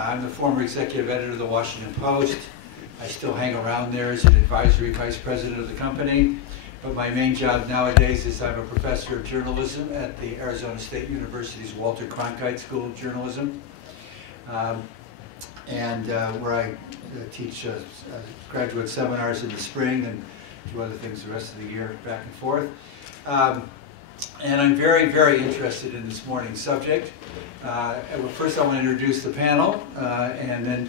I'm the former executive editor of the Washington Post. I still hang around there as an advisory vice president of the company. But my main job nowadays is I'm a professor of journalism at the Arizona State University's Walter Cronkite School of Journalism. Where I teach graduate seminars in the spring and do other things the rest of the year, back and forth. And I'm very, very interested in this morning's subject. First I want to introduce the panel, and then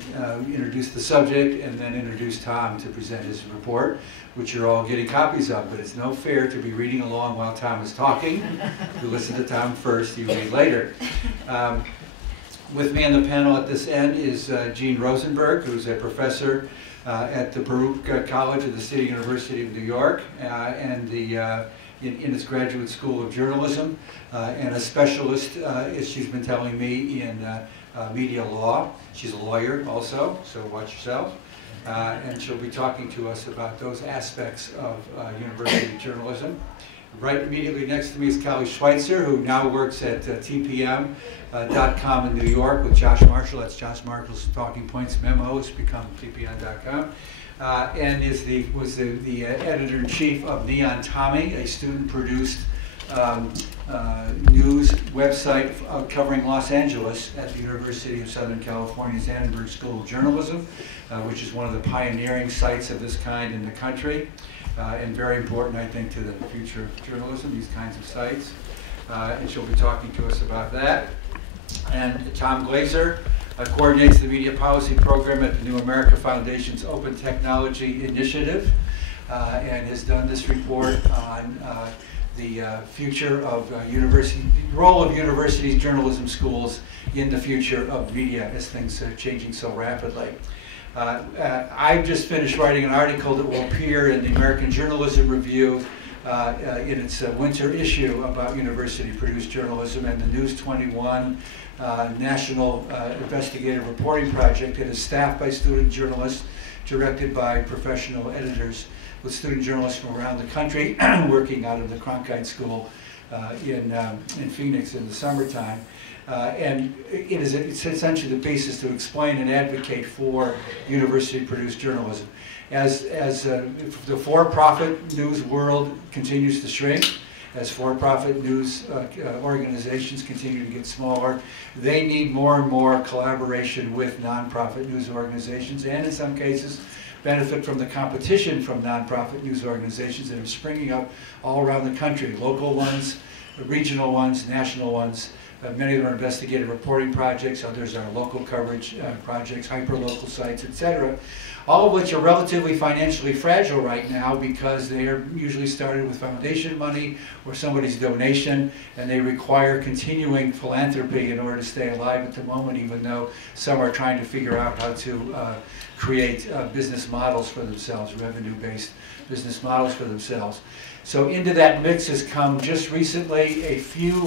introduce the subject, and then introduce Tom to present his report, which you're all getting copies of, but it's no fair to be reading along while Tom is talking. You listen to Tom first, you read later. With me on the panel at this end is Geanne Rosenberg, who's a professor at the Baruch College of the City University of New York, in its graduate school of journalism, and a specialist, as she's been telling me, in media law. She's a lawyer also, so watch yourself. And she'll be talking to us about those aspects of university journalism. Right immediately next to me is Callie Schweitzer, who now works at TPM.com in New York with Josh Marshall. That's Josh Marshall's Talking Points Memo. It's become TPM.com. And was the editor-in-chief of Neon Tommy, a student-produced news website covering Los Angeles at the University of Southern California's Annenberg School of Journalism, which is one of the pioneering sites of this kind in the country, and very important, I think, to the future of journalism, these kinds of sites. And she'll be talking to us about that. And Tom Glaisyer coordinates the media policy program at the New America Foundation's Open Technology Initiative, and has done this report on the future of the role of universities, journalism schools in the future of media as things are changing so rapidly. I've just finished writing an article that will appear in the American Journalism Review in its winter issue about university-produced journalism, and the News 21 National Investigative Reporting Project. It is staffed by student journalists, directed by professional editors, with student journalists from around the country working out of the Cronkite School in Phoenix in the summertime. And it's essentially the basis to explain and advocate for university-produced journalism. As the for-profit news world continues to shrink, as for-profit news organizations continue to get smaller, they need more and more collaboration with nonprofit news organizations, and in some cases benefit from the competition from nonprofit news organizations that are springing up all around the country, local ones, regional ones, national ones. Many of them are investigative reporting projects, others are local coverage projects, hyper-local sites, etc. All of which are relatively financially fragile right now because they are usually started with foundation money or somebody's donation, and they require continuing philanthropy in order to stay alive at the moment, even though some are trying to figure out how to create business models for themselves, revenue-based business models for themselves. So into that mix has come just recently a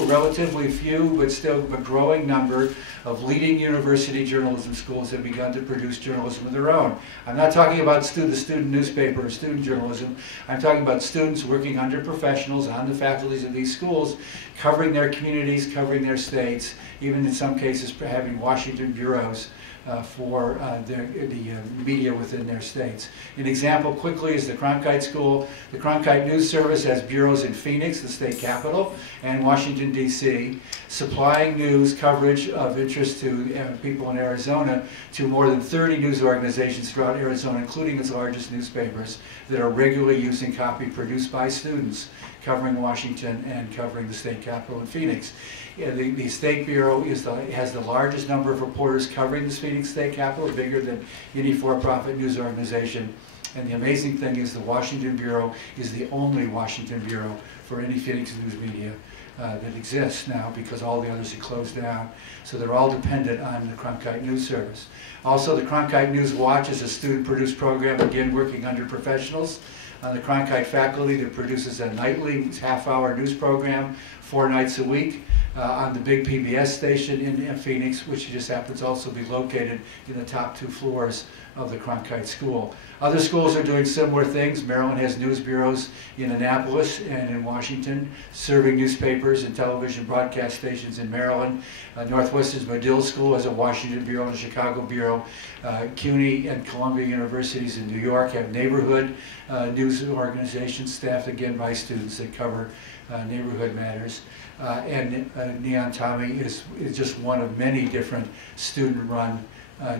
relatively few, but still a growing number of leading university journalism schools that have begun to produce journalism of their own. I'm not talking about the student newspaper or student journalism. I'm talking about students working under professionals on the faculties of these schools, covering their communities, covering their states, even in some cases having Washington bureaus for the media within their states. An example quickly is the Cronkite School. The Cronkite News Service has bureaus in Phoenix, the state capital, and Washington, D.C., supplying news coverage of interest to people in Arizona to more than 30 news organizations throughout Arizona, including its largest newspapers, that are regularly using copy produced by students covering Washington and covering the state capital in Phoenix. The State Bureau has the largest number of reporters covering the Phoenix state capital, bigger than any for-profit news organization. And the amazing thing is the Washington Bureau is the only Washington Bureau for any Phoenix news media that exists now, because all the others have closed down. So they're all dependent on the Cronkite News Service. Also, the Cronkite News Watch is a student-produced program, again working under professionals on the Cronkite faculty that produces a nightly half-hour news program 4 nights a week on the big PBS station in Phoenix, which just happens to also be located in the top 2 floors of the Cronkite School. Other schools are doing similar things. Maryland has news bureaus in Annapolis and in Washington, serving newspapers and television broadcast stations in Maryland. Northwestern's Medill School has a Washington bureau and a Chicago bureau. CUNY and Columbia Universities in New York have neighborhood news organizations staffed again by students that cover neighborhood matters. And Neon Tommy is just one of many different student-run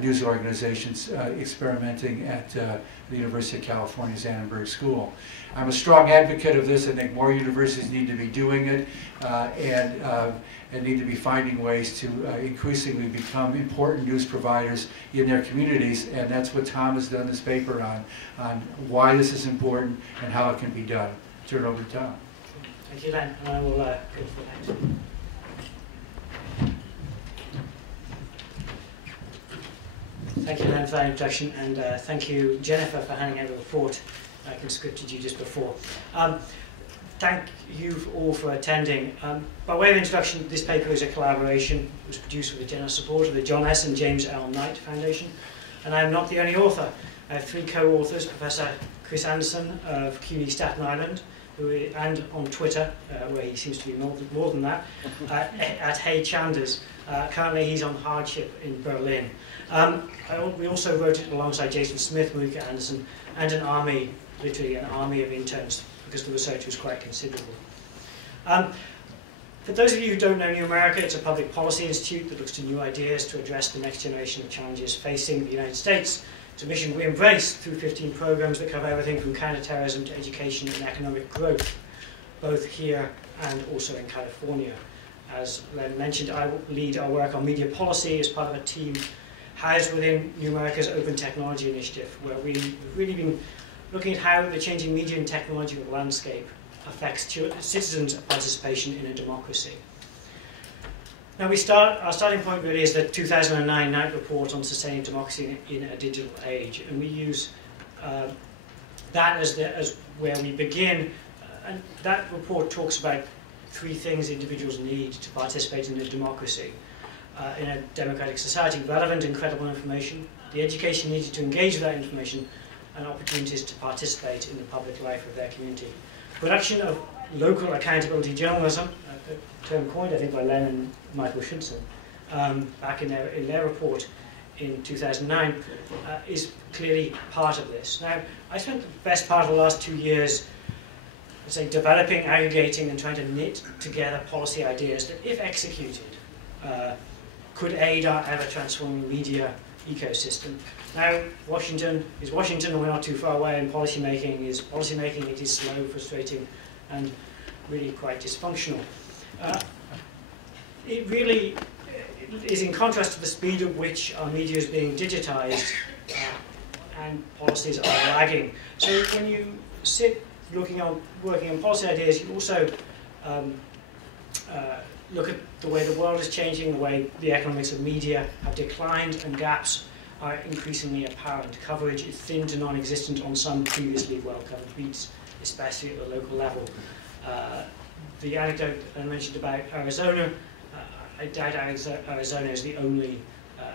news organizations experimenting at the University of California's Annenberg School. I'm a strong advocate of this. I think more universities need to be doing it and need to be finding ways to increasingly become important news providers in their communities, and that's what Tom has done this paper on why this is important and how it can be done. Turn it over to Tom. Thank you, Len, and I will go for the next. Thank you, Len, for that introduction, and thank you, Jennifer, for handing out the report. I conscripted you just before. Thank you all for attending. By way of introduction, this paper is a collaboration. It was produced with the generous support of the John S. and James L. Knight Foundation, and I am not the only author. I have 3 co-authors, Professor Chris Anderson of CUNY Staten Island, and on Twitter, where he seems to be more than that, at Hey Chanders. Currently he's on hardship in Berlin. We also wrote it alongside Jason Smith, Marika Anderson, and an army, literally an army of interns, because the research was quite considerable. For those of you who don't know New America, it's a public policy institute that looks to new ideas to address the next generation of challenges facing the United States. It's a mission we embrace through 15 programs that cover everything from counterterrorism to education and economic growth, both here and also in California. As Len mentioned, I lead our work on media policy as part of a team housed within New America's Open Technology Initiative, where we've really been looking at how the changing media and technological landscape affects citizens' participation in a democracy. Now our starting point really is the 2009 Knight Report on Sustaining Democracy in a Digital Age, and we use that as where we begin. And that report talks about 3 things individuals need to participate in a democracy, in a democratic society: relevant and credible information, the education needed to engage with that information, and opportunities to participate in the public life of their community. Production of local accountability journalism, a term coined I think by Len and Michael Schweitzer, back in their report in 2009, is clearly part of this. Now, I spent the best part of the last 2 years, let's say, developing, aggregating, and trying to knit together policy ideas that, if executed, could aid our ever-transforming media ecosystem. Now, Washington is Washington, and we're not too far away, and policymaking is policymaking. It is slow, frustrating, and really quite dysfunctional. It really is in contrast to the speed at which our media is being digitized and policies are lagging. So when you sit working on policy ideas, you also look at the way the world is changing, the way the economics of media have declined, and gaps are increasingly apparent. Coverage is thin to non-existent on some previously well-covered beats, especially at the local level. The anecdote I mentioned about Arizona, I doubt Arizona is the only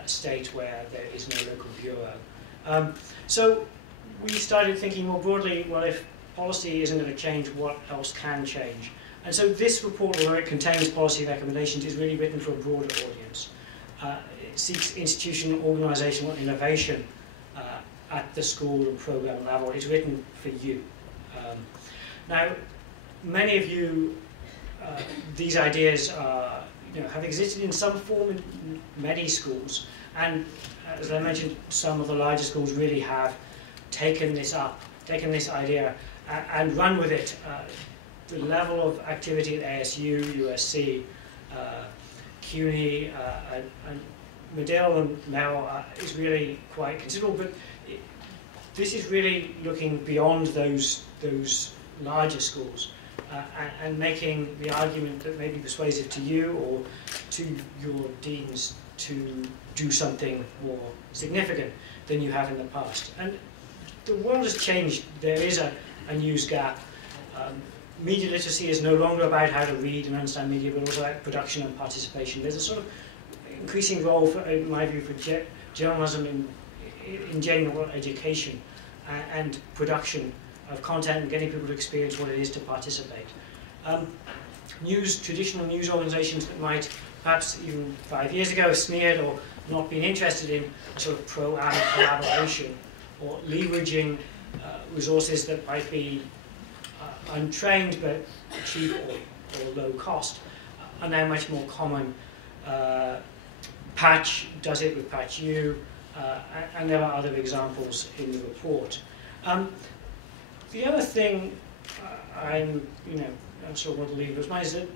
state where there is no local bureau. So we started thinking more broadly, well, if policy isn't going to change, what else can change? And so this report, although it contains policy recommendations, is really written for a broader audience. It seeks institutional, organizational innovation at the school and program level. It's written for you. Now, many of you, these ideas have existed in some form in many schools, and as I mentioned, some of the larger schools really have taken this idea and run with it. The level of activity at ASU, USC, CUNY, and Medill and Memo is really quite considerable, but this is really looking beyond those larger schools and making the argument that may be persuasive to you or to your deans to do something more significant than you have in the past. And the world has changed. There is a news gap. media literacy is no longer about how to read and understand media, but also about production and participation. There's a sort of increasing role, in my view, for journalism in general education and production of content and getting people to experience what it is to participate. Traditional news organisations that might perhaps even 5 years ago have sneered or not been interested in a sort of pro-ad collaboration or leveraging resources that might be untrained but cheap or low cost are now much more common. Patch does it with Patch U, and there are other examples in the report. The other thing I'm sort of want to leave with mind is that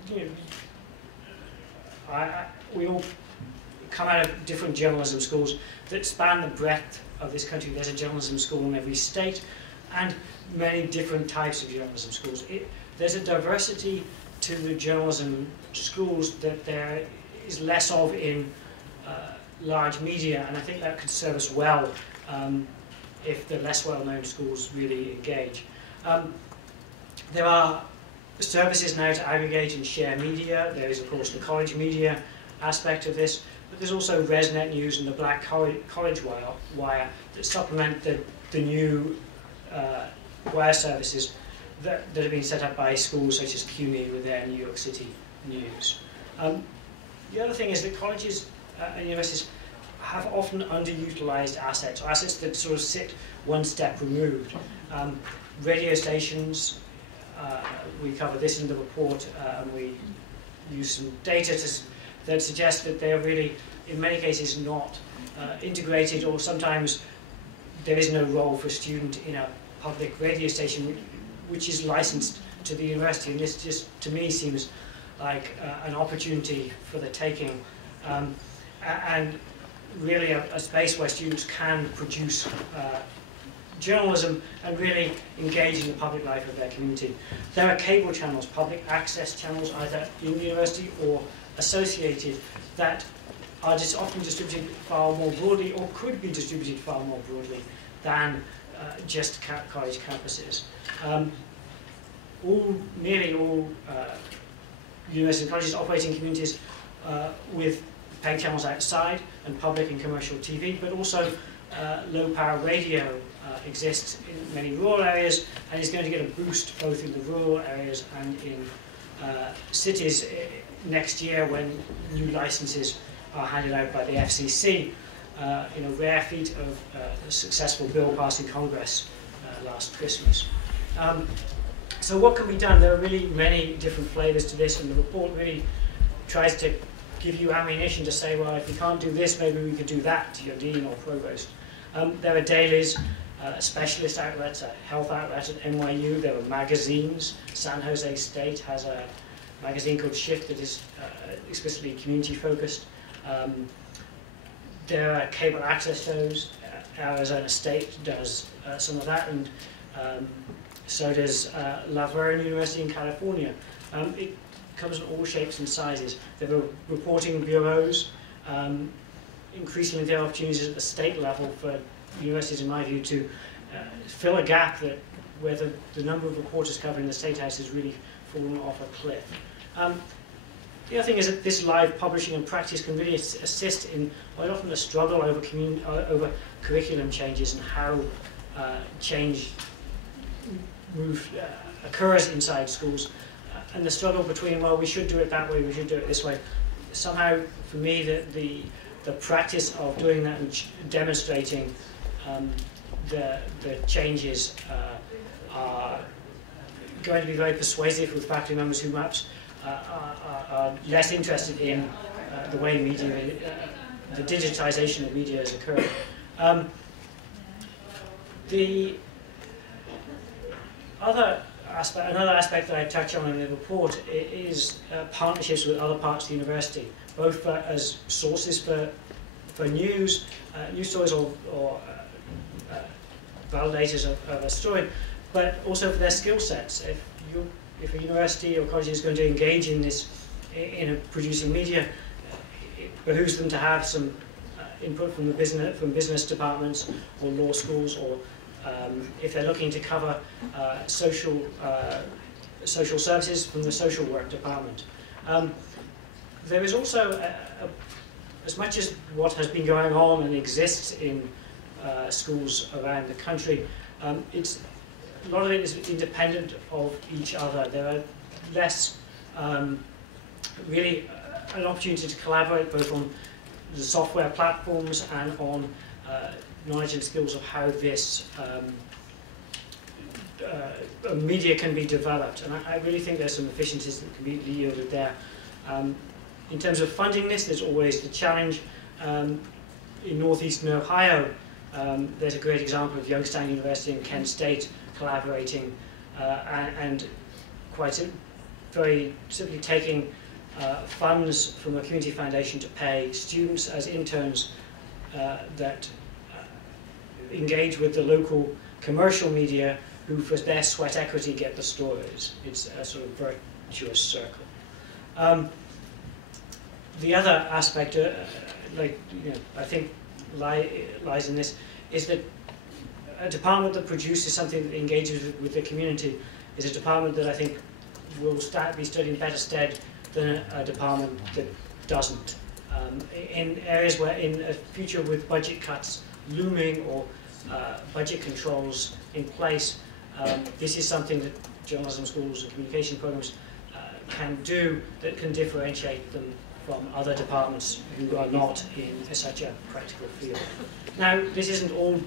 we all come out of different journalism schools that span the breadth of this country. There's a journalism school in every state, and many different types of journalism schools. There's a diversity to the journalism schools that there is less of in large media, and I think that could serve us well if the less well-known schools really engage. There are services now to aggregate and share media. There is, of course, the college media aspect of this, but there's also ResNet News and the Black College Wire that supplement the new wire services that have been set up by schools such as CUNY with their New York City news. The other thing is that colleges and universities have often underutilized assets, or assets that sort of sit one step removed. Radio stations, we cover this in the report, and we use some data that suggests that they're really, in many cases, not integrated, or sometimes there is no role for a student in a public radio station which is licensed to the university, and this just, to me, seems like an opportunity for the taking, and really a space where students can produce journalism and really engage in the public life of their community. There are cable channels, public access channels, either in the university or associated, that are often distributed far more broadly, or could be distributed far more broadly than just college campuses. Nearly all universities and colleges operate in communities with paid channels outside and public and commercial TV, but also low-power radio exists in many rural areas and is going to get a boost both in the rural areas and in cities next year when new licenses are handed out by the FCC in a rare feat of a successful bill passed in Congress last Christmas. So what can be done? There are really many different flavors to this, and the report really tries to give you ammunition to say, well, if we can't do this, maybe we could do that to your dean or provost. There are dailies, specialist outlets, a health outlet at NYU. There are magazines. San Jose State has a magazine called Shift that is explicitly community-focused. There are cable access shows. Arizona State does some of that, and so does La Verne University in California. It comes in all shapes and sizes. There are reporting bureaus. Increasingly, there are opportunities at the state level for universities, in my view, to fill a gap where the number of reporters covering the State House has really fallen off a cliff. The other thing is that this live publishing and practice can really assist in quite often a struggle over curriculum changes and how change occurs inside schools, and the struggle between, well, we should do it that way, we should do it this way. Somehow, for me, the practice of doing that and demonstrating the changes are going to be very persuasive with faculty members who perhaps are less interested in the way media, the digitization of media has occurred. Another aspect that I touch on in the report is partnerships with other parts of the university, both as sources for news stories or validators of a story, but also for their skill sets. If a university or college is going to engage in this, in producing media, it behooves them to have some input from business departments or law schools, or if they're looking to cover social social services from the social work department. There is also, as much as what has been going on and exists in schools around the country, a lot of it is independent of each other. There are less, really, an opportunity to collaborate both on the software platforms and on knowledge and skills of how this media can be developed. And I really think there's some efficiencies that can be yielded there. In terms of funding this, there's always the challenge. In northeastern Ohio, there's a great example of Youngstown University and Kent State collaborating and quite very simply taking funds from the community foundation to pay students as interns that engage with the local commercial media who, for their sweat equity, get the stories. It's a sort of virtuous circle. The other aspect, I think lies in this, is that a department that produces something that engages with the community is a department that I think will be stood in better stead than a department that doesn't. In areas where, in a future with budget cuts looming or budget controls in place, this is something that journalism schools and communication programs can do that can differentiate them from other departments who are not in such a practical field. Now, this isn't all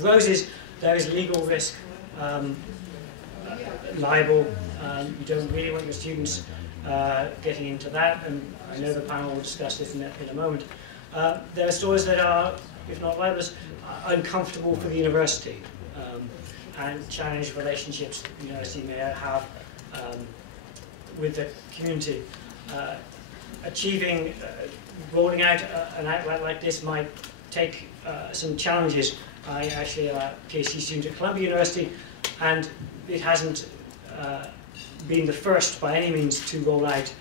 roses. There is legal risk, libel. You don't really want your students getting into that, and I know the panel will discuss this in a moment. There are stories that are, if not libelous, uncomfortable for the university and challenge relationships that the university may have with the community. Rolling out an outlet like this might take some challenges. I actually am a PhD student at Columbia University, and it hasn't been the first by any means to roll out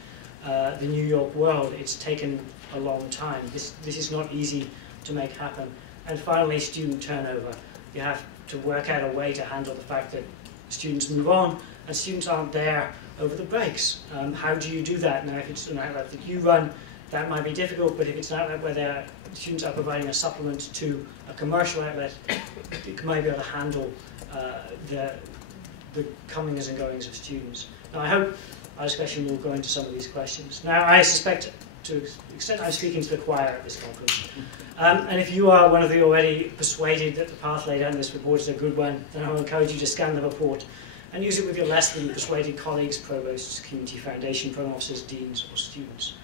the New York World. It's taken a long time. This is not easy to make happen. And finally, student turnover. You have to work out a way to handle the fact that students move on and students aren't there over the breaks. How do you do that? Now, if it's an outlet that you run, that might be difficult, but if it's an outlet where students are providing a supplement to a commercial outlet, it might be able to handle the comings and goings of students. Now, I hope our discussion will go into some of these questions. Now, I suspect, to an extent, I'm speaking to the choir at this conference. And if you are one of the already persuaded that the path laid down in this report is a good one, then I will encourage you to scan the report and use it with your less than persuaded colleagues, provosts, community foundation program officers, deans, or students.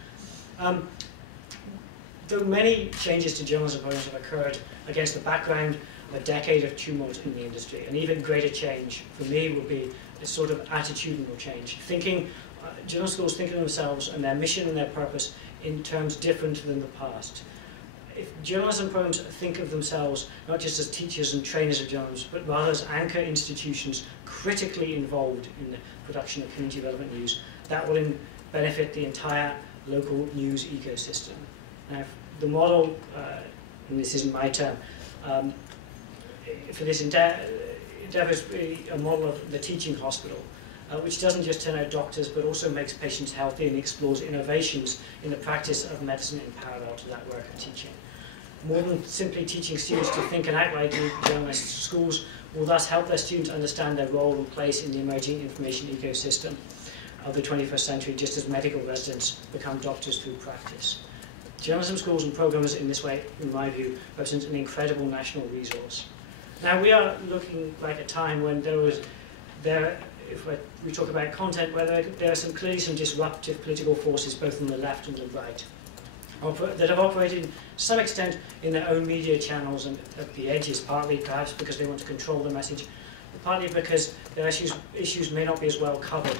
Though many changes to journalism programs have occurred against the background of a decade of tumult in the industry, an even greater change for me would be a sort of attitudinal change. Journalism schools think of themselves and their mission and their purpose in terms different than the past. If journalism programs think of themselves not just as teachers and trainers of journalism, but rather as anchor institutions critically involved in the production of community relevant news, that will benefit the entire local news ecosystem. Now, the model, and this isn't my term, for this endeavour is a model of the teaching hospital, which doesn't just turn out doctors, but also makes patients healthy and explores innovations in the practice of medicine in parallel to that work of teaching. More than simply teaching students to think and act like journalists, schools will thus help their students understand their role and place in the emerging information ecosystem of the 21st century, just as medical residents become doctors through practice. Journalism schools and programs in this way, in my view, represent an incredible national resource. Now, we are looking like a time when if we talk about content, where there are clearly some disruptive political forces, both on the left and the right, that have operated to some extent in their own media channels and at the edges, partly perhaps because they want to control the message, but partly because their issues may not be as well covered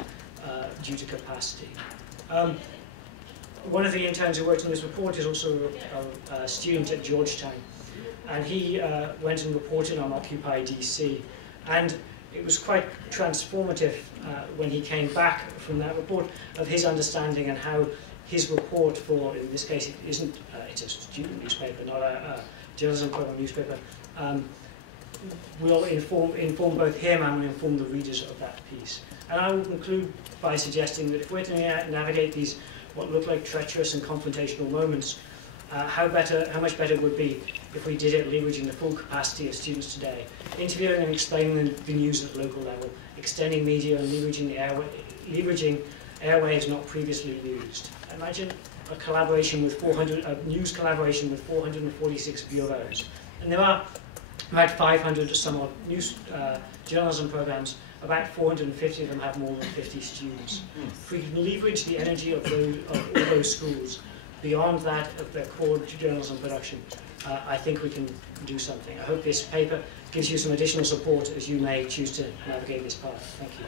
due to capacity. One of the interns who worked on this report is also a student at Georgetown, and he went and reported on Occupy DC, and it was quite transformative when he came back from that report of his understanding and how his report for, in this case, it's a student newspaper, not a journalism program newspaper, will inform both him and will inform the readers of that piece. And I will conclude by suggesting that if we're to navigate these what look like treacherous and confrontational moments, how much better it would be if we did it leveraging the full capacity of students today, interviewing and explaining the news at the local level, extending media and leveraging airwaves not previously used. Imagine a collaboration with news collaboration with 446 bureaus. And there are about 500 some odd news journalism programs. About 450 of them have more than 50 students. If we can leverage the energy of all those schools beyond that of their core journalism production, I think we can do something. I hope this paper gives you some additional support as you may choose to navigate this path. Thank you.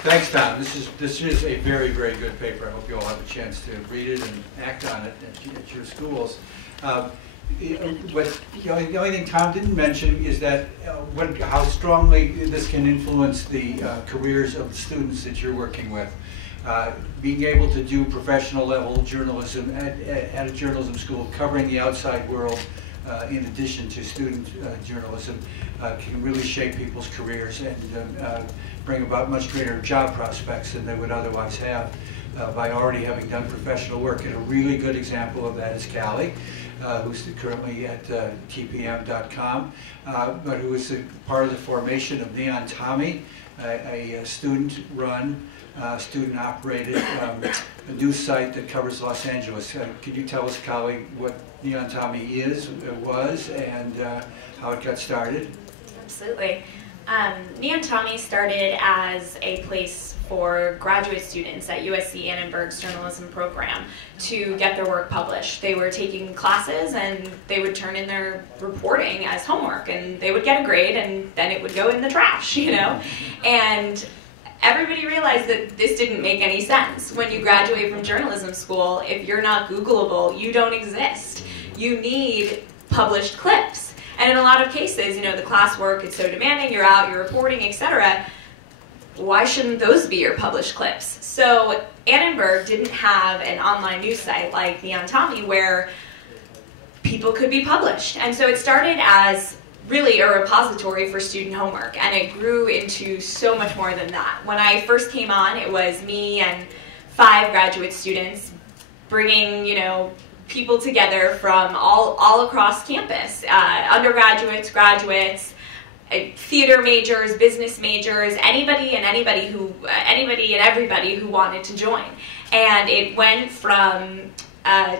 Thanks, Tom. This is a very, very good paper. I hope you all have a chance to read it and act on it at your schools. But the only thing Tom didn't mention is that how strongly this can influence the careers of the students that you're working with. Being able to do professional level journalism at a journalism school, covering the outside world in addition to student journalism, can really shape people's careers and bring about much greater job prospects than they would otherwise have by already having done professional work. And a really good example of that is Callie, who's currently at tpm.com, but who is part of the formation of Neon Tommy, a student-run, student-operated news site that covers Los Angeles. Can you tell us, Callie, what Neon Tommy was, and how it got started? Absolutely. Neon Tommy started as a place for graduate students at USC Annenberg's journalism program to get their work published. They were taking classes and they would turn in their reporting as homework, and they would get a grade and then it would go in the trash, you know? And everybody realized that this didn't make any sense. When you graduate from journalism school, if you're not Googleable, you don't exist. You need published clips. And in a lot of cases, you know, the classwork is so demanding, you're out, you're reporting, etc. Why shouldn't those be your published clips? So Annenberg didn't have an online news site like Neon Tommy where people could be published. And so it started as really a repository for student homework, and it grew into so much more than that. When I first came on, it was me and 5 graduate students bringing, you know, people together from all across campus, undergraduates, graduates, theater majors, business majors, anybody and everybody who wanted to join. And it went from a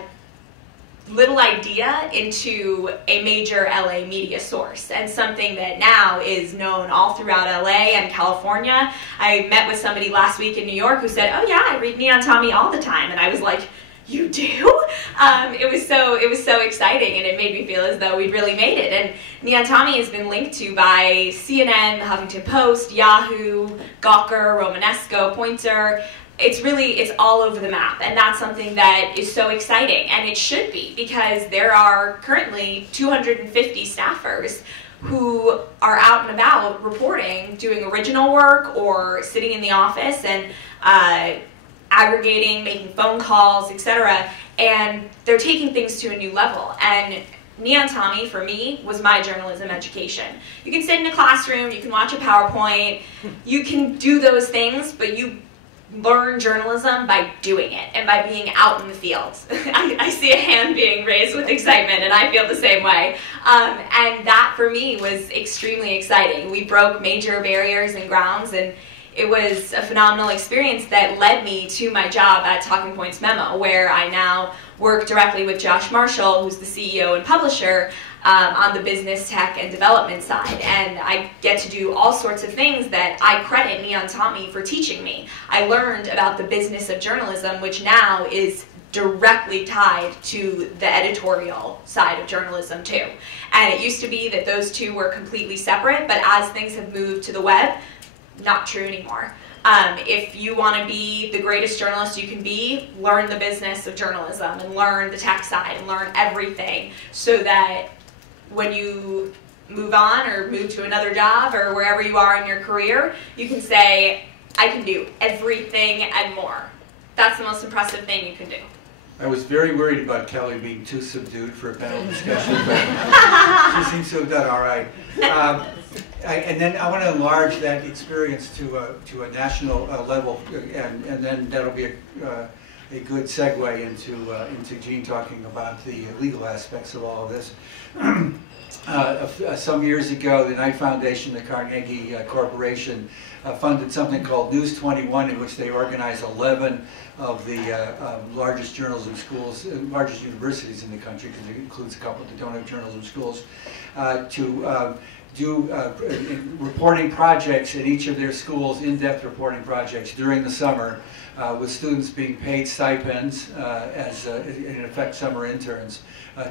little idea into a major LA media source, and something that now is known all throughout LA and California. I met with somebody last week in New York who said, "Oh yeah, I read Neon Tommy all the time," and I was like, "You do?" It was so exciting, and it made me feel as though we'd really made it. And Neon Tommy has been linked to by CNN, the Huffington Post, Yahoo, Gawker, Romanesco, Pointer. It's all over the map, and that's something that is so exciting, and it should be, because there are currently 250 staffers who are out and about reporting, doing original work, or sitting in the office and aggregating, making phone calls, etc. And they're taking things to a new level. And Neon Tommy, for me, was my journalism education. You can sit in a classroom, you can watch a PowerPoint, you can do those things, but you learn journalism by doing it and by being out in the field. I see a hand being raised with excitement, and I feel the same way. And that, for me, was extremely exciting. We broke major barriers and grounds, and it was a phenomenal experience that led me to my job at Talking Points Memo, where I now work directly with Josh Marshall, who's the CEO and publisher, on the business, tech, and development side. And I get to do all sorts of things that I credit Neon Tommy for teaching me. I learned about the business of journalism, which now is directly tied to the editorial side of journalism too. And it used to be that those two were completely separate, but as things have moved to the web, not true anymore. If you want to be the greatest journalist you can be, learn the business of journalism and learn the tech side and learn everything, so that when you move on or move to another job or wherever you are in your career, you can say, I can do everything and more. That's the most impressive thing you can do. I was very worried about Callie being too subdued for a panel discussion, but she seems to have done all right. And then I want to enlarge that experience to a national level, and then that'll be a good segue into Geanne talking about the legal aspects of all of this. Some years ago, the Knight Foundation, the Carnegie Corporation, funded something called News 21, in which they organized 11 of the largest journalism schools, largest universities in the country, because it includes a couple that don't have journalism schools, to do reporting projects in each of their schools, in-depth reporting projects during the summer, with students being paid stipends as, in effect, summer interns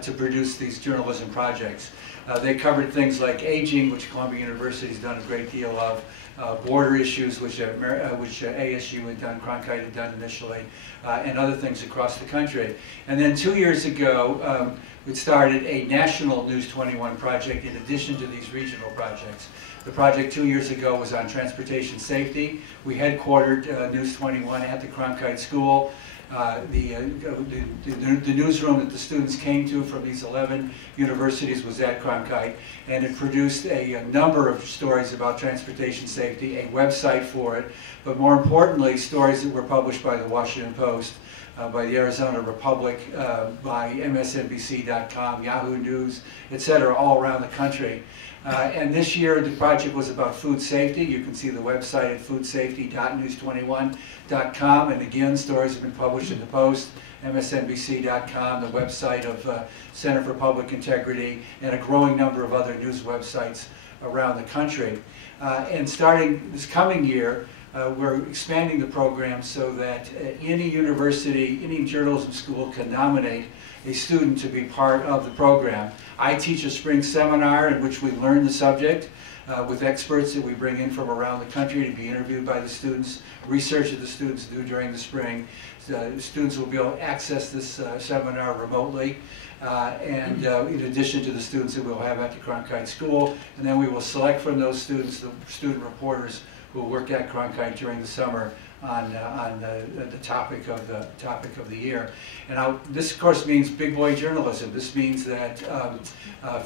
to produce these journalism projects. They covered things like aging, which Columbia University has done a great deal of, border issues, which ASU had done, Cronkite had done initially, and other things across the country. And then 2 years ago, we started a national News 21 project in addition to these regional projects. The project 2 years ago was on transportation safety. We headquartered News 21 at the Cronkite School. The newsroom that the students came to from these 11 universities was at Cronkite, and it produced a number of stories about transportation safety, a website for it, but more importantly, stories that were published by the Washington Post, by the Arizona Republic, by MSNBC.com, Yahoo News, etc., all around the country. And this year the project was about food safety. You can see the website at foodsafety.news21.com, and again, stories have been published in the Post, MSNBC.com, the website of Center for Public Integrity, and a growing number of other news websites around the country. And starting this coming year, we're expanding the program so that any university, any journalism school can nominate a student to be part of the program. I teach a spring seminar in which we learn the subject with experts that we bring in from around the country to be interviewed by the students, research that the students do during the spring. The students will be able to access this seminar remotely, and in addition to the students that we'll have at the Cronkite School. And then we will select from those students the student reporters who will work at Cronkite during the summer on the topic of the year. And this, of course, means big boy journalism. This means that,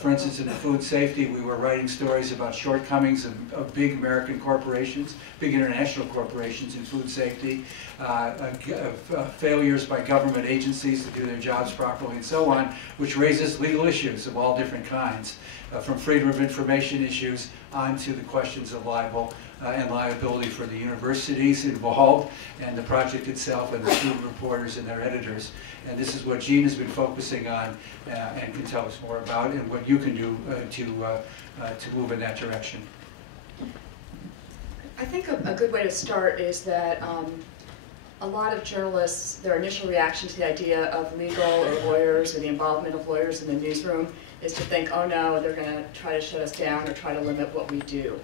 for instance, in food safety, we were writing stories about shortcomings of big American corporations, big international corporations in food safety, failures by government agencies to do their jobs properly, and so on, which raises legal issues of all different kinds, from freedom of information issues on to the questions of libel and liability for the universities involved, and the project itself, and the student reporters and their editors. And this is what Geanne has been focusing on and can tell us more about, and what you can do to move in that direction. I think a good way to start is that a lot of journalists, their initial reaction to the idea of legal or lawyers or the involvement of lawyers in the newsroom is to think, oh no, they're going to try to shut us down or try to limit what we do.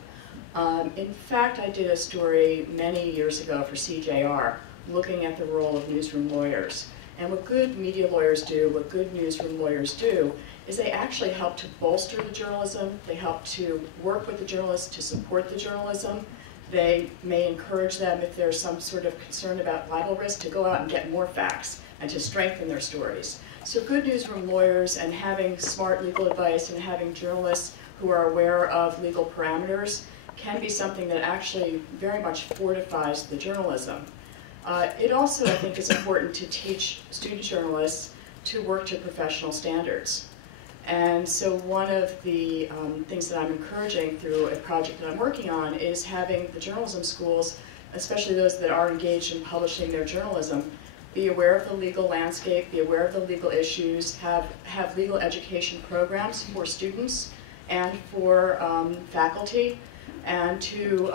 In fact, I did a story many years ago for CJR looking at the role of newsroom lawyers. And what good media lawyers do, what good newsroom lawyers do, is they actually help to bolster the journalism. They help to work with the journalists to support the journalism. They may encourage them, if there's some sort of concern about libel risk, to go out and get more facts and to strengthen their stories. So good newsroom lawyers and having smart legal advice and having journalists who are aware of legal parameters can be something that actually very much fortifies the journalism. It also, I think, is important to teach student journalists to work to professional standards. And so one of the things that I'm encouraging through a project that I'm working on is having the journalism schools, especially those that are engaged in publishing their journalism, be aware of the legal landscape, be aware of the legal issues, have legal education programs for students and for faculty, and to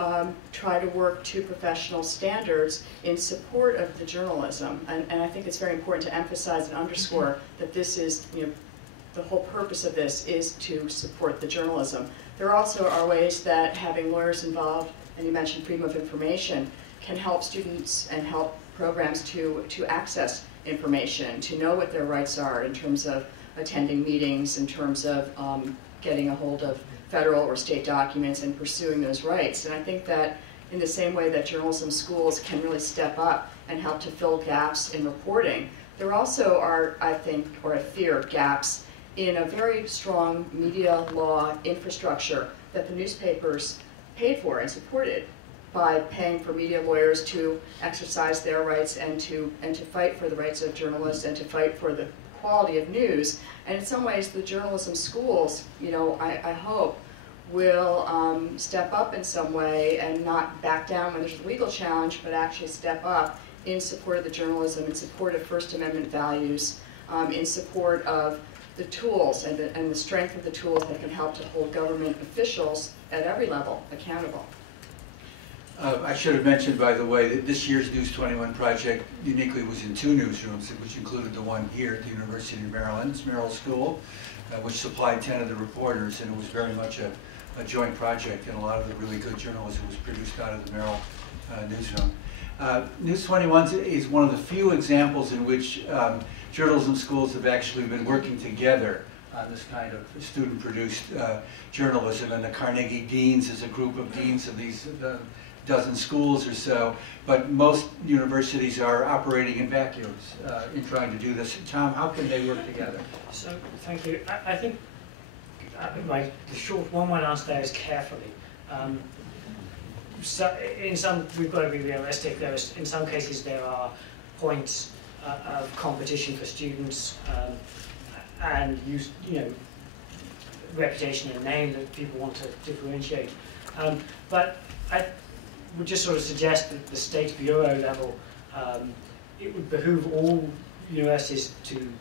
try to work to professional standards in support of the journalism. And I think it's very important to emphasize and underscore that this is, the whole purpose of this is to support the journalism. There also are ways that having lawyers involved, and you mentioned freedom of information, can help students and help programs to access information, to know what their rights are in terms of attending meetings, in terms of getting a hold of federal or state documents and pursuing those rights. And I think that in the same way that journalism schools can really step up and help to fill gaps in reporting, There also are, I think, or I fear, gaps in a very strong media law infrastructure that the newspapers paid for and supported by paying for media lawyers to exercise their rights and to fight for the rights of journalists and to fight for the quality of news. And in some ways, the journalism schools, you know, I hope, will step up in some way and not back down when there's a legal challenge, but actually step up in support of the journalism, in support of First Amendment values, in support of the tools and the strength of the tools that can help to hold government officials at every level accountable. I should have mentioned, by the way, that this year's News 21 project uniquely was in 2 newsrooms, which included the one here at the University of Maryland's Merrill School, which supplied 10 of the reporters, and it was very much a joint project, and a lot of the really good journalism was produced out of the Merrill newsroom. News 21 is one of the few examples in which journalism schools have actually been working together on this kind of student-produced journalism, and the Carnegie Deans is a group of deans of these dozen schools or so, but most universities are operating in vacuums in trying to do this. Tom, how can they work together? So, thank you. I think the short one-word answer there is carefully. So in some, we've got to be realistic. In some cases, there are points of competition for students and reputation and name that people want to differentiate. But I would just sort of suggest that at the state bureau level, it would behoove all universities to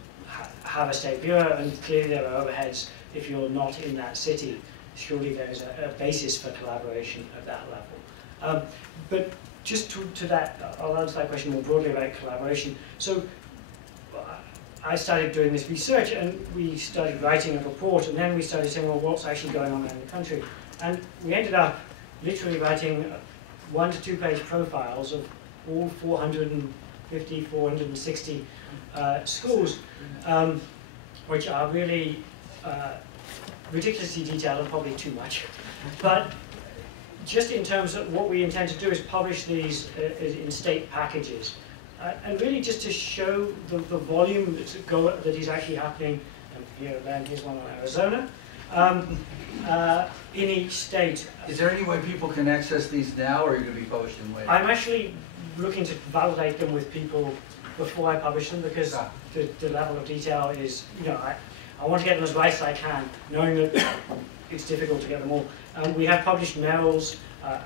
have a state bureau, and clearly there are overheads if you're not in that city. Surely there's a basis for collaboration at that level. But just to that, I'll answer that question more broadly about collaboration. So I started doing this research, and we started writing a report, and then we started saying, well, what's actually going on in the country? And we ended up literally writing 1 to 2 page profiles of all 450, 460 schools, which are really ridiculously detailed and probably too much. But just in terms of what we intend to do is publish these in state packages. And really just to show the volume that is actually happening, and here's one on Arizona, in each state. Is there any way people can access these now, or are you going to be publishing later? I'm actually looking to validate them with people before I publish them, because the level of detail is, I want to get them as right as I can, knowing that it's difficult to get them all. We have published Merrill's,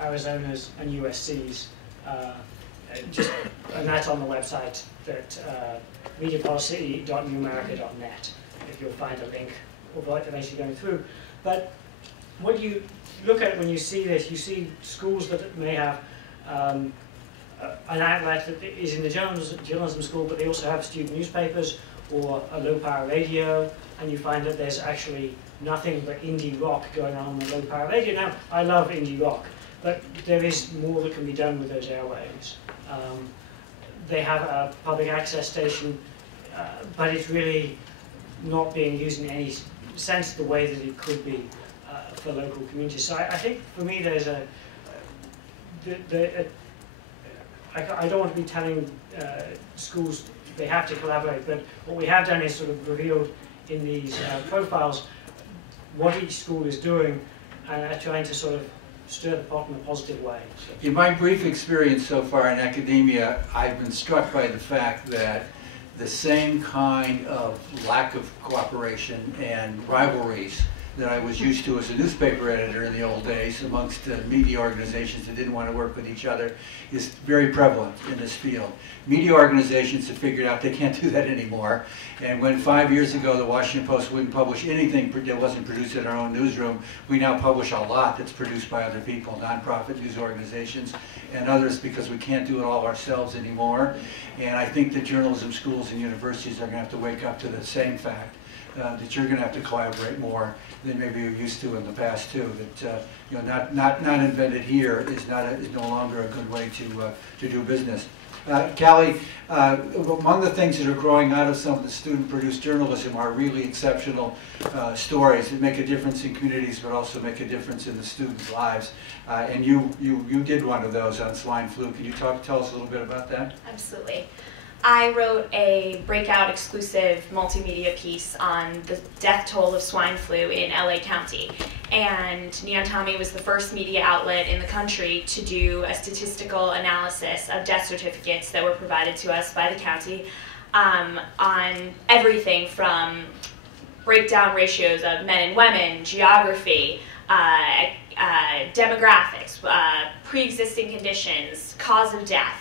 Arizona's, and USC's, and that's on the website, that mediapolicy.newamerica.net, if you'll find a link or eventually going through. But what you look at when you see this, you see schools that may have an outlet that is in the journalism school, but they also have student newspapers or a low-power radio, and you find that there's actually nothing but indie rock going on the low-power radio. Now, I love indie rock, but there is more that can be done with those airwaves. They have a public access station, but it's really not being used in any sense the way that it could be for local communities. So I think for me there's I don't want to be telling schools they have to collaborate, but what we have done is sort of revealed in these profiles what each school is doing, and trying to sort of stir the pot in a positive way. In my brief experience so far in academia, I've been struck by the fact that the same kind of lack of cooperation and rivalries that I was used to as a newspaper editor in the old days amongst media organizations that didn't want to work with each other is very prevalent in this field. Media organizations have figured out they can't do that anymore. And when 5 years ago the Washington Post wouldn't publish anything that wasn't produced in our own newsroom, we now publish a lot that's produced by other people, nonprofit news organizations and others, because we can't do it all ourselves anymore. And I think that journalism schools and universities are going to have to wake up to the same fact. That you're going to have to collaborate more than maybe you're used to in the past too. That not invented here is no longer a good way to do business. Callie, among the things that are growing out of some of the student-produced journalism are really exceptional stories that make a difference in communities, but also make a difference in the students' lives. And you did one of those on swine flu. Can you tell us a little bit about that? Absolutely. I wrote a breakout exclusive multimedia piece on the death toll of swine flu in LA County. And Geanne Rosenberg was the first media outlet in the country to do a statistical analysis of death certificates that were provided to us by the county on everything from breakdown ratios of men and women, geography, demographics, pre-existing conditions, cause of death,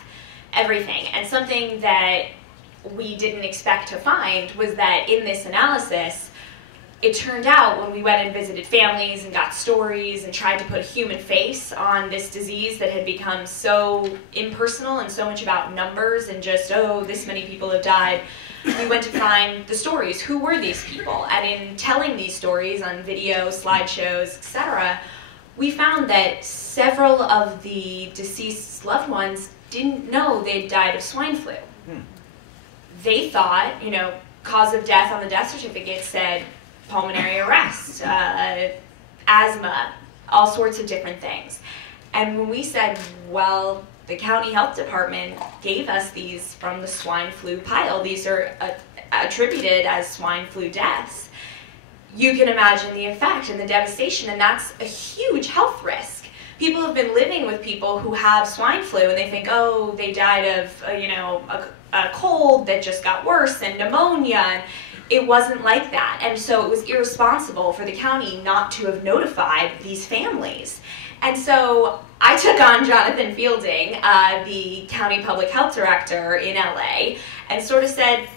everything. And something that we didn't expect to find was that in this analysis, it turned out when we went and visited families and got stories and tried to put a human face on this disease that had become so impersonal and so much about numbers and just, oh, this many people have died, we went to find the stories. Who were these people? And in telling these stories on video, slideshows, etc., we found that several of the deceased loved ones didn't know they'd died of swine flu. They thought, you know, cause of death on the death certificate said pulmonary arrest, asthma, all sorts of different things. And when we said, well, the county health department gave us these from the swine flu pile, these are attributed as swine flu deaths, you can imagine the effect and the devastation, and that's a huge health risk. People have been living with people who have swine flu and they think, oh, they died of, you know, a cold that just got worse and pneumonia. And it wasn't like that. And so it was irresponsible for the county not to have notified these families. And so I took on Jonathan Fielding, the county public health director in LA, and sort of said,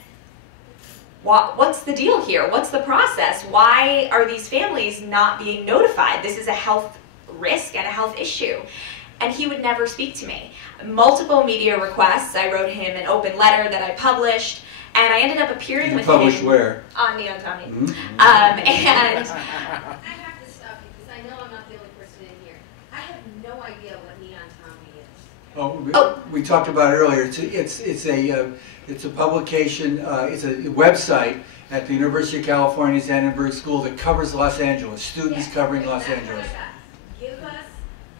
what's the deal here? What's the process? Why are these families not being notified? This is a health risk and a health issue. And he would never speak to me. Multiple media requests. I wrote him an open letter that I published, and I ended up appearing with him. Published where? On Geanne Rosenberg. Mm-hmm. And I have to stop you because I know I'm not the only person in here. I have no idea what Geanne Rosenberg is. Oh, we talked about it earlier. It's a publication. It's a website at the University of California's Annenberg School that covers Los Angeles. Students covering Los Angeles. Give us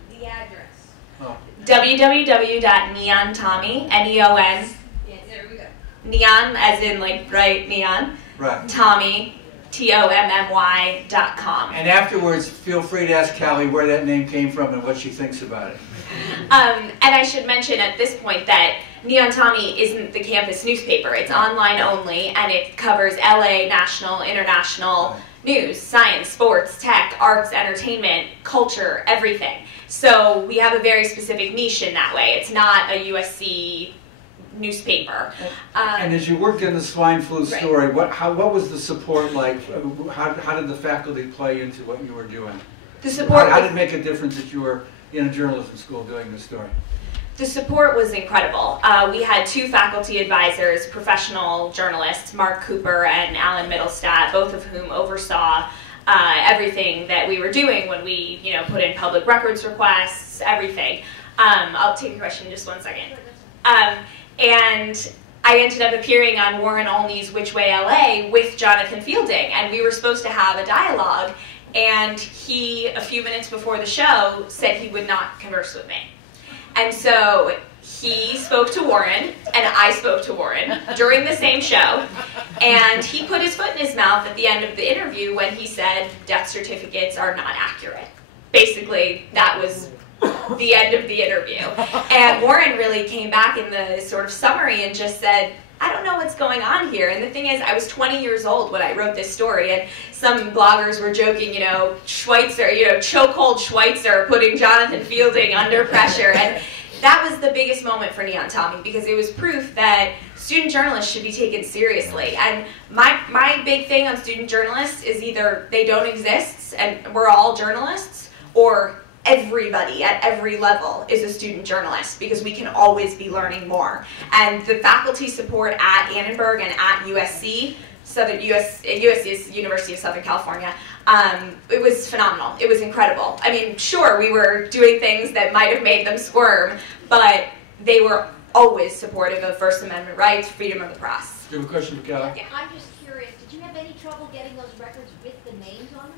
the address. Oh. www.neontommy, N-E-O-N, Yeah, there we go. neon as in like bright neon, Right. Tommy, TOMMY.com. And afterwards, feel free to ask Callie where that name came from and what she thinks about it. And I should mention at this point that Geanne Rosenberg isn't the campus newspaper. It's online only, and it covers LA, national, international news, science, sports, tech, arts, entertainment, culture, everything. So we have a very specific niche in that way. It's not a USC newspaper. And as you worked in the swine flu story, what was the support like? How did the faculty play into what you were doing? The support. How did it make a difference that you were in a journalism school doing this story? The support was incredible. We had two faculty advisors, professional journalists, Mark Cooper and Alan Middlestat, both of whom oversaw everything that we were doing when we, put in public records requests, everything. I'll take your question in just 1 second. And I ended up appearing on Warren Olney's Which Way LA with Jonathan Fielding, and we were supposed to have a dialogue, and he, a few minutes before the show, said he would not converse with me. And so he spoke to Warren, and I spoke to Warren during the same show, and he put his foot in his mouth at the end of the interview when he said death certificates are not accurate. Basically, that was the end of the interview. And Warren really came back in the sort of summary and just said, I don't know what's going on here. And the thing is, I was 20 years old when I wrote this story, and some bloggers were joking, Schweitzer, chokehold Schweitzer putting Jonathan Fielding under pressure. And that was the biggest moment for Geanne Rosenberg, because it was proof that student journalists should be taken seriously. And my big thing on student journalists is either they don't exist and we're all journalists, or everybody at every level is a student journalist, because we can always be learning more. And the faculty support at Annenberg and at USC, USC is University of Southern California, it was phenomenal. It was incredible. I mean, sure, we were doing things that might have made them squirm, but they were always supportive of First Amendment rights, freedom of the press. Do you have a question for Callie? Yeah, I'm just curious, did you have any trouble getting those records with the names on them?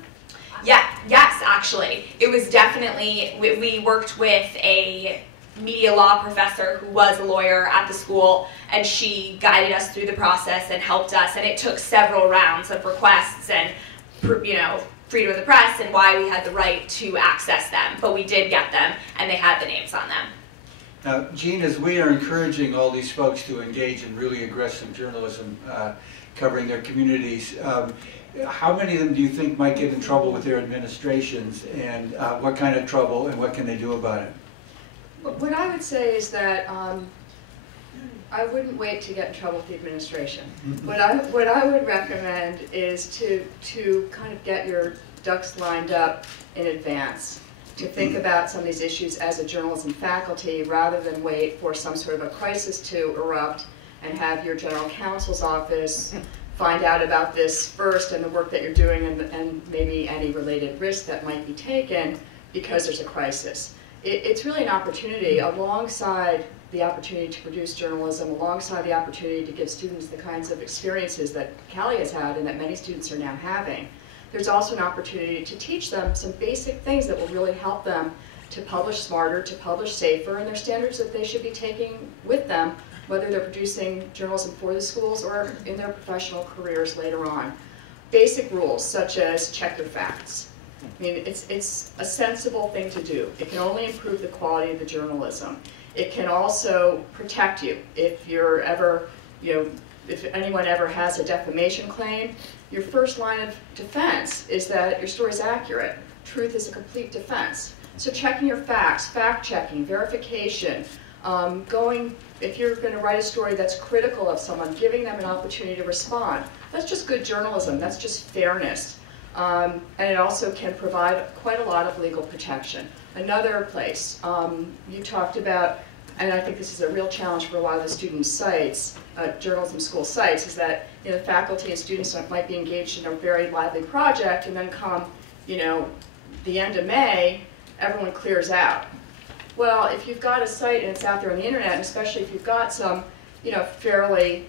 Yeah, yes, actually. It was definitely, we worked with a media law professor who was a lawyer at the school, and she guided us through the process and helped us, and it took several rounds of requests and, you know, freedom of the press and why we had the right to access them, but we did get them, and they had the names on them. Now, Geanne, as we are encouraging all these folks to engage in really aggressive journalism covering their communities, how many of them do you think might get in trouble with their administrations, and what kind of trouble, and what can they do about it? What I would say is that I wouldn't wait to get in trouble with the administration. What I would recommend is to kind of get your ducks lined up in advance, to think about some of these issues as a journalism faculty rather than wait for some sort of a crisis to erupt and have your general counsel's office find out about this first and the work that you're doing and maybe any related risk that might be taken because there's a crisis. It's really an opportunity alongside the opportunity to produce journalism, alongside the opportunity to give students the kinds of experiences that Callie has had and that many students are now having. There's also an opportunity to teach them some basic things that will really help them to publish smarter, to publish safer, and they're standards that they should be taking with them, whether they're producing journalism for the schools or in their professional careers later on. Basic rules such as check your facts. I mean, it's a sensible thing to do. It can only improve the quality of the journalism. It can also protect you if you're ever, you know, if anyone ever has a defamation claim. Your first line of defense is that your story is accurate. Truth is a complete defense. So checking your facts, fact-checking, verification, if you're going to write a story that's critical of someone, giving them an opportunity to respond. That's just good journalism. That's just fairness. And it also can provide quite a lot of legal protection. Another place, you talked about, and I think this is a real challenge for a lot of the student sites, journalism school sites, is that, you know, faculty and students might be engaged in a very lively project, and then come, you know, the end of May, everyone clears out. Well, if you've got a site and it's out there on the internet, and especially if you've got some, you know, fairly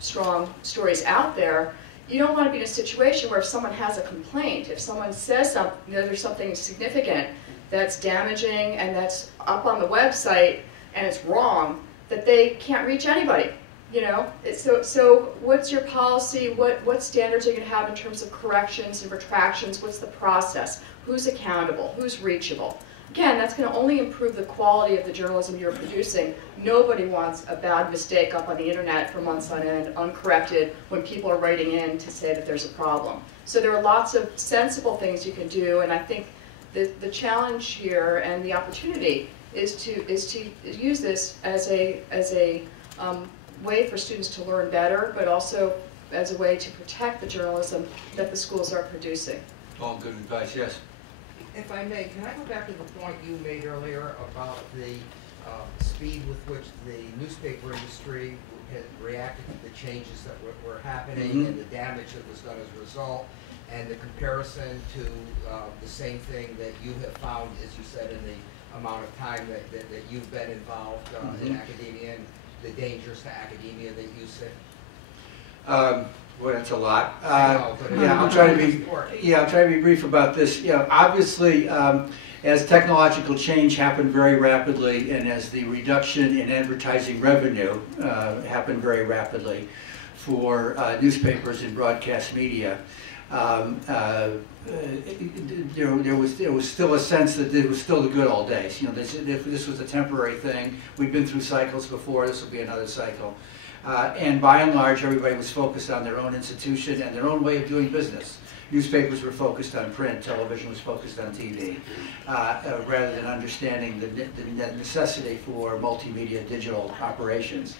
strong stories out there, you don't want to be in a situation where if someone has a complaint, if someone says something, you know, there's something significant that's damaging and that's up on the website and it's wrong, that they can't reach anybody. You know, so what's your policy? What standards are you going to have in terms of corrections and retractions? What's the process? Who's accountable? Who's reachable? Again, that's going to only improve the quality of the journalism you're producing. Nobody wants a bad mistake up on the internet for months on end, uncorrected, when people are writing in to say that there's a problem. So there are lots of sensible things you can do, and I think the challenge here and the opportunity is to use this as a way for students to learn better, but also as a way to protect the journalism that the schools are producing. All good advice, yes. If I may, can I go back to the point you made earlier about the speed with which the newspaper industry had reacted to the changes that were happening and the damage that was done as a result, and the comparison to the same thing that you have found, as you said, in the amount of time that you've been involved in academia, and the dangers to academia that you see? Boy, that's a lot. Yeah, I'll try to be brief about this. Yeah, obviously, as technological change happened very rapidly, and as the reduction in advertising revenue happened very rapidly for newspapers and broadcast media, there was still a sense that it was still the good old days. You know, this was a temporary thing. We've been through cycles before. This will be another cycle. And by and large, everybody was focused on their own institution and their own way of doing business. Newspapers were focused on print, television was focused on TV, rather than understanding the necessity for multimedia digital operations.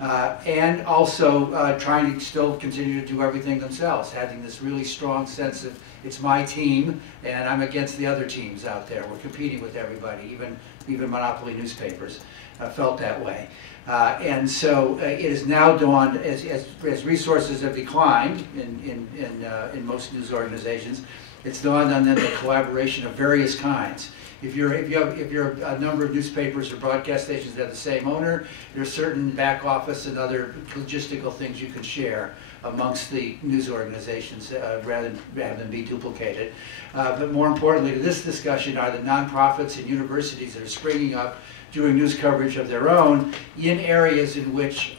And also trying to still continue to do everything themselves, having this really strong sense of it's my team and I'm against the other teams out there. We're competing with everybody, even monopoly newspapers felt that way. And so it has now dawned, as resources have declined in most news organizations, it's dawned on them the collaboration of various kinds. if you're a number of newspapers or broadcast stations that have the same owner, there's certain back office and other logistical things you can share amongst the news organizations rather than be duplicated. But more importantly to this discussion are the nonprofits and universities that are springing up doing news coverage of their own in areas in which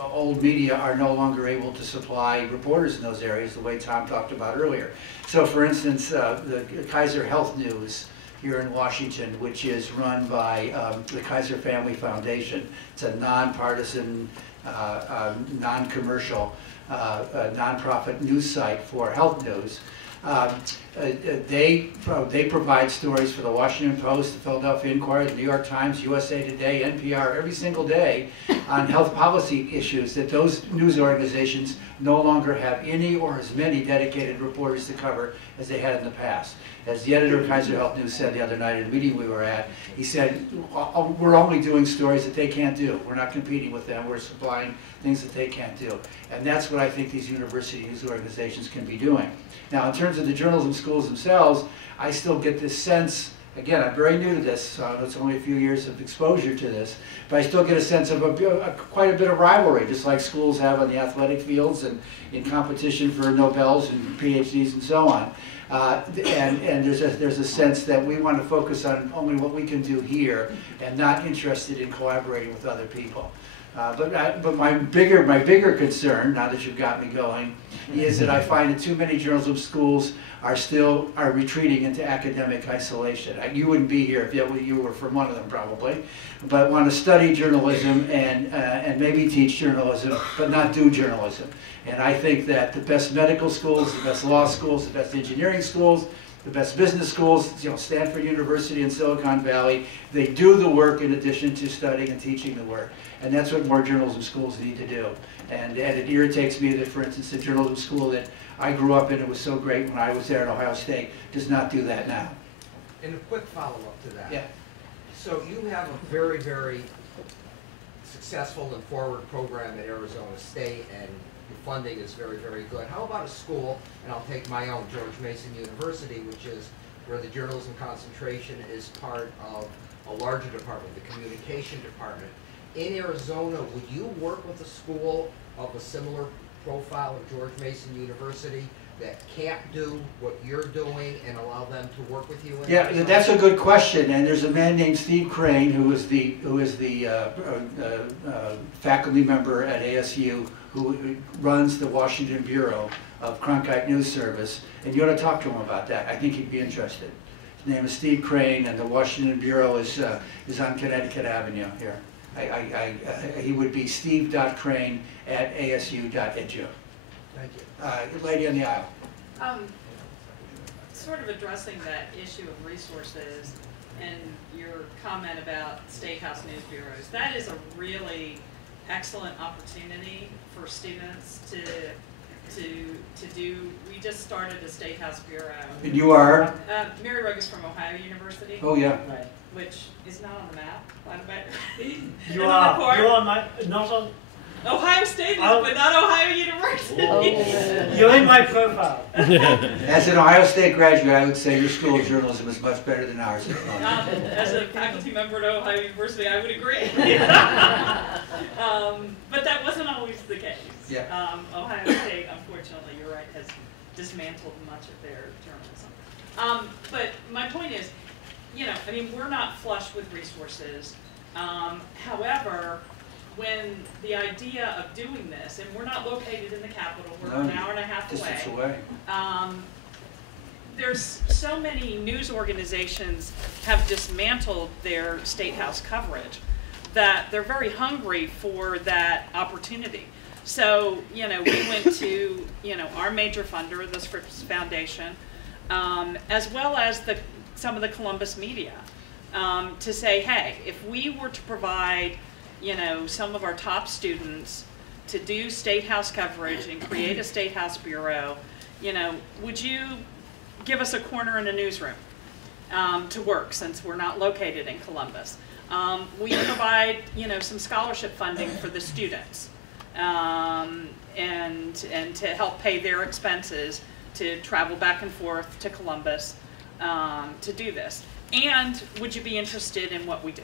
old media are no longer able to supply reporters in those areas the way Tom talked about earlier. So for instance, the Kaiser Health News here in Washington, which is run by the Kaiser Family Foundation. It's a nonpartisan, non-commercial, nonprofit news site for health news. They provide stories for the Washington Post, the Philadelphia Inquirer, the New York Times, USA Today, NPR every single day on health policy issues that those news organizations no longer have any or as many dedicated reporters to cover as they had in the past. As the editor of Kaiser Health News said the other night at a meeting we were at, he said, we're only doing stories that they can't do. We're not competing with them. We're supplying things that they can't do. And that's what I think these university news organizations can be doing. Now, in terms of the journalism schools themselves, I still get this sense, again, I'm very new to this, so it's only a few years of exposure to this, but I still get a sense of quite a bit of rivalry, just like schools have on the athletic fields and in competition for Nobels and PhDs and so on. And there's a sense that we want to focus on only what we can do here and not interested in collaborating with other people. But my bigger concern, now that you've got me going, is that I find that too many journalism schools are retreating into academic isolation. You wouldn't be here if you were from one of them probably, but want to study journalism and maybe teach journalism, but not do journalism. And I think that the best medical schools, the best law schools, the best engineering schools, the best business schools, Stanford University and Silicon Valley, they do the work in addition to studying and teaching the work. And that's what more journalism schools need to do. And it irritates me that, for instance, the journalism school that I grew up in, it was so great when I was there at Ohio State, does not do that now. And a quick follow-up to that. Yeah. So you have a very, very successful and forward program at Arizona State, and the funding is very, very good. How about a school, and I'll take my own, George Mason University, which is where the journalism concentration is part of a larger department, the communication department. In Arizona, would you work with a school of a similar profile of George Mason University that can't do what you're doing and allow them to work with you? Yeah, that's a good question. And there's a man named Steve Crane who is the faculty member at ASU who runs the Washington Bureau of Cronkite News Service, and you ought to talk to him about that. I think he'd be interested. His name is Steve Crane, and the Washington Bureau is on Connecticut Avenue here. He would be steve.crane@asu.edu. Thank you. Lady on the aisle. Sort of addressing that issue of resources and your comment about Statehouse News Bureaus, that is a really excellent opportunity for students to do. We just started a Statehouse Bureau. And you are? Mary Rugg is from Ohio University. Oh, yeah. Right. Which is not on the map, by the way. You are. You're on my, not on. Ohio State is, but not Ohio University. Oh. You're in my profile. As an Ohio State graduate, I would say your school of journalism is much better than ours. As a faculty member at Ohio University, I would agree. But that wasn't always the case. Yeah. Ohio State, unfortunately, you're right, has dismantled much of their journalism. But my point is, I mean, we're not flush with resources. However, when the idea of doing this, and we're not located in the Capitol, we're an hour and a half away. There's so many news organizations have dismantled their State House coverage that they're very hungry for that opportunity. So, we went to, our major funder, the Scripps Foundation, as well as some of the Columbus media, to say, hey, if we were to provide some of our top students to do State House coverage and create a State House Bureau, would you give us a corner in a newsroom to work, since we're not located in Columbus? We provide, some scholarship funding for the students and to help pay their expenses to travel back and forth to Columbus to do this. And would you be interested in what we do?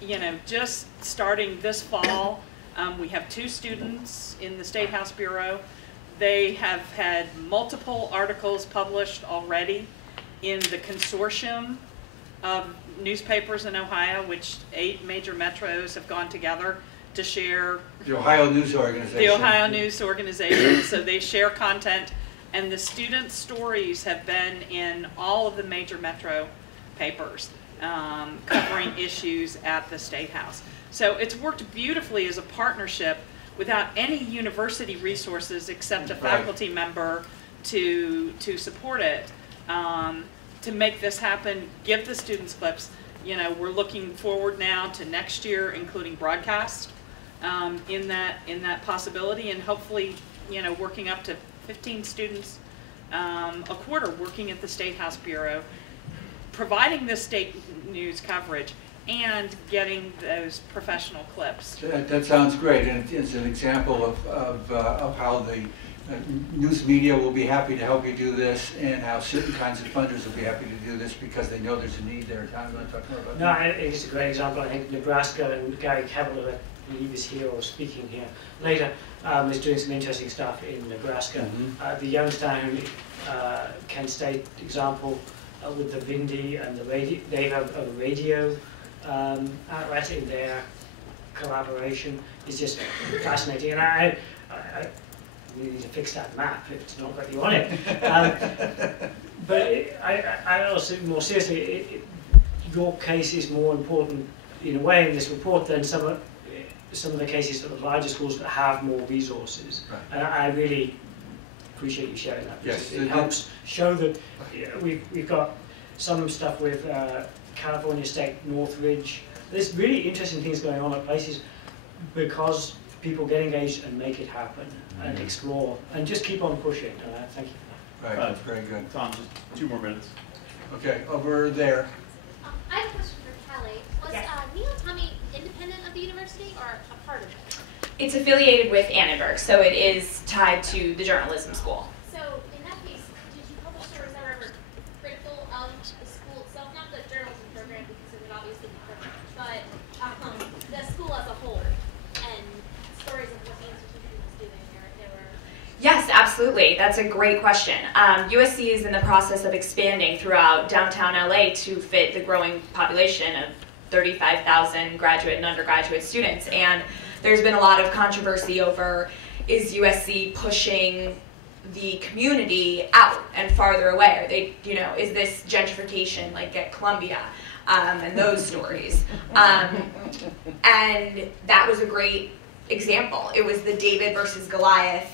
You know, just starting this fall, we have 2 students in the State House Bureau. They have had multiple articles published already in the consortium of newspapers in Ohio, which 8 major metros have gone together to share. The Ohio News Organization. The Ohio News Organization. So they share content, and the student stories have been in all of the major metro papers covering issues at the State House. So it's worked beautifully as a partnership without any university resources except a faculty member to support it, to make this happen, give the students clips. You know, we're looking forward now to next year, including broadcast in that possibility, and hopefully, you know, working up to 15 students a quarter working at the State House Bureau, providing this state news coverage and getting those professional clips. That sounds great, and it's an example of how the news media will be happy to help you do this, and how certain kinds of funders will be happy to do this because they know there's a need there. Tom, you want to talk more about that? No, I think it's a great example. I think Nebraska, and Gary Kebbler, I believe is here or speaking here later, is doing some interesting stuff in Nebraska. The Youngstown, Kent State example with the Vindy and the radio, they have a radio outlet in their collaboration is just fascinating, and I we need to fix that map if it's not got you on it. But I also, more seriously, your case is more important in a way in this report than some of the cases of the larger schools that have more resources. Right. And I really appreciate you sharing that. Yes, it helps show that we've got some stuff with California State, Northridge. There's really interesting things going on at places because people get engaged and make it happen and explore and just keep on pushing. Thank you for that. Right, that's very good. Tom, just 2 more minutes. Okay, over there. I have a question for Callie. Was Neon-Tommy independent of the university or a part of it? It's affiliated with Annenberg, so it is tied to the journalism school. So in that case, did you publish stories that were ever critical of the school itself? Not the journalism program, because it would obviously be perfect, but the school as a whole, and stories of what the institution was doing, there were... Yes, absolutely. That's a great question. USC is in the process of expanding throughout downtown LA to fit the growing population of 35,000 graduate and undergraduate students. And there's been a lot of controversy over, is USC pushing the community out and farther away? Are they, you know, is this gentrification like at Columbia? And those stories. And that was a great example. It was the David versus Goliath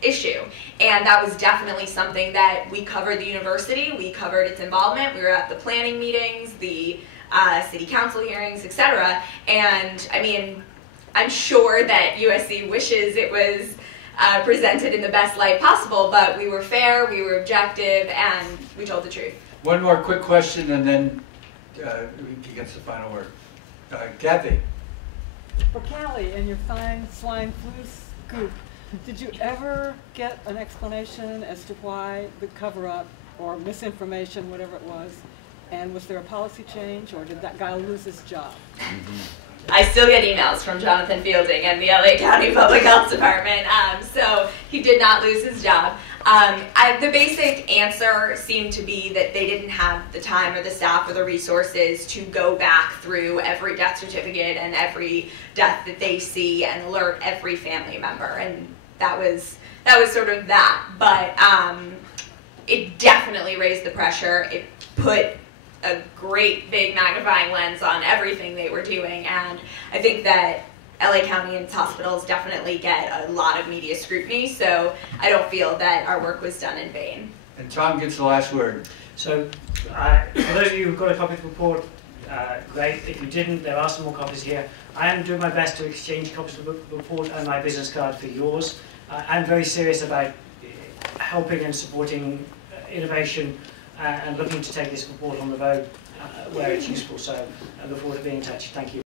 issue, and that was definitely something that we covered the university, we covered its involvement, we were at the planning meetings, the city council hearings, etc. And I mean, I'm sure that USC wishes it was presented in the best light possible, but we were fair, we were objective, and we told the truth. One more quick question, and then we can get the final word. Kathy. For Callie and your fine swine flu scoop, did you ever get an explanation as to why the cover-up or misinformation, whatever it was, and was there a policy change, or did that guy lose his job? I still get emails from Jonathan Fielding and the LA County Public Health Department, so he did not lose his job. The basic answer seemed to be that they didn't have the time or the staff or the resources to go back through every death certificate and every death that they see and alert every family member, and that was sort of that. But it definitely raised the pressure. It put a great big magnifying lens on everything they were doing, and I think that LA County and its hospitals definitely get a lot of media scrutiny, so I don't feel that our work was done in vain. And Tom gets the last word. So, for those of you who've got a copy of the report, great. If you didn't, there are some more copies here. I am doing my best to exchange copies of the report and my business card for yours. I'm very serious about helping and supporting innovation and looking to take this report on the road where it's useful, so I look forward to being in touch. Thank you.